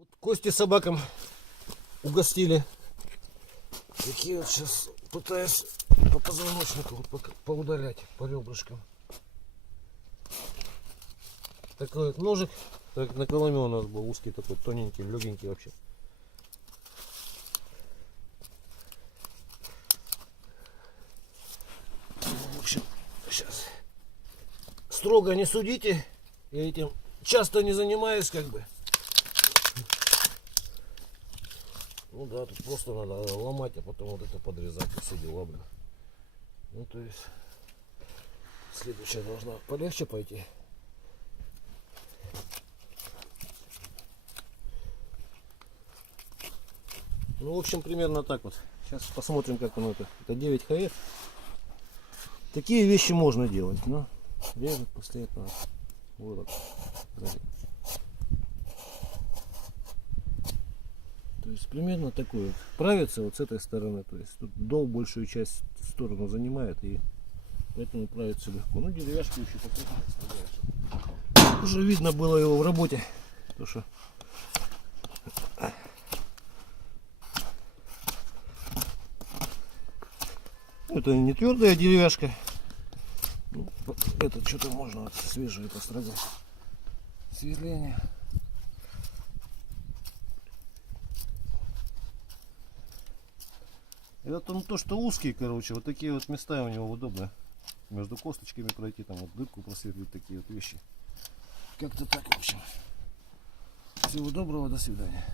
Вот кости собакам угостили. Такие вот сейчас пытаюсь по позвоночнику вот поудалять по ребрышкам. Такой вот ножик. Так на коломе у нас был узкий такой, тоненький, легенький вообще. В общем, сейчас строго не судите. Я этим часто не занимаюсь, как бы. Ну да, тут просто надо ломать, а потом вот это подрезать и все дела, блин. Ну то есть следующая должна полегче пойти. Ну, в общем, примерно так вот. Сейчас посмотрим, как оно это. Это 9 ХФ. Такие вещи можно делать, но резать постоять надо. Вот так. То есть примерно такой вот. Правится вот с этой стороны. То есть тут дол большую часть сторону занимает, и поэтому правится легко. Ну, деревяшки еще пока уже видно было его в работе. То, что это не твердая деревяшка. Ну, это что-то можно вот свежее построгать. Сверление. Это он то, что узкий, короче, вот такие вот места у него удобно. Между косточками пройти, там вот дырку просверлить, такие вот вещи. Как-то так, в общем. Всего доброго, до свидания.